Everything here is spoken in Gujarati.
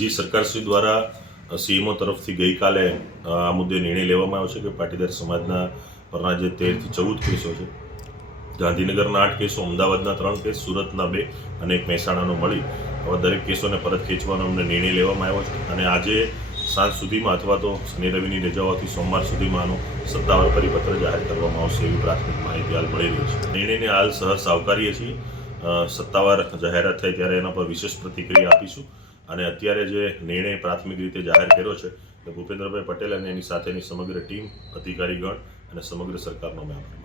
જી સરકારશ્રી દ્વારા સીએમઓ તરફથી ગઈકાલે આ મુદ્દે નિર્ણય લેવામાં આવ્યો છે કે પાટીદાર સમાજના પરના જે 13 થી 14 કેસો છે, ગાંધીનગરના 8 કેસો, અમદાવાદના 3 કેસ, સુરતના 2 અને એક મહેસાણાનો મળી આવા દરેક કેસોને પરત ખેંચવાનો અમને નિર્ણય લેવામાં આવ્યો છે અને આજે સાંજ સુધીમાં અથવા તો શનિ રવિની રજાઓથી સોમવાર સુધીમાં આનો સત્તાવાર પરિપત્ર જાહેર કરવામાં આવશે એવી પ્રાથમિક માહિતી હાલ મળી રહી છે. નિર્ણયને હાલ સહર્ષ આવકારીએ છીએ. સત્તાવાર જાહેરાત થાય ત્યારે એના પર વિશેષ પ્રતિક્રિયા આપીશું અને અત્યારે જે નિર્ણય પ્રાથમિક રીતે જાહેર કર્યો છે એ ભૂપેન્દ્રભાઈ પટેલ અને એની સાથેની સમગ્ર ટીમ, અધિકારીગણ અને સમગ્ર સરકારનો મેં આભાર.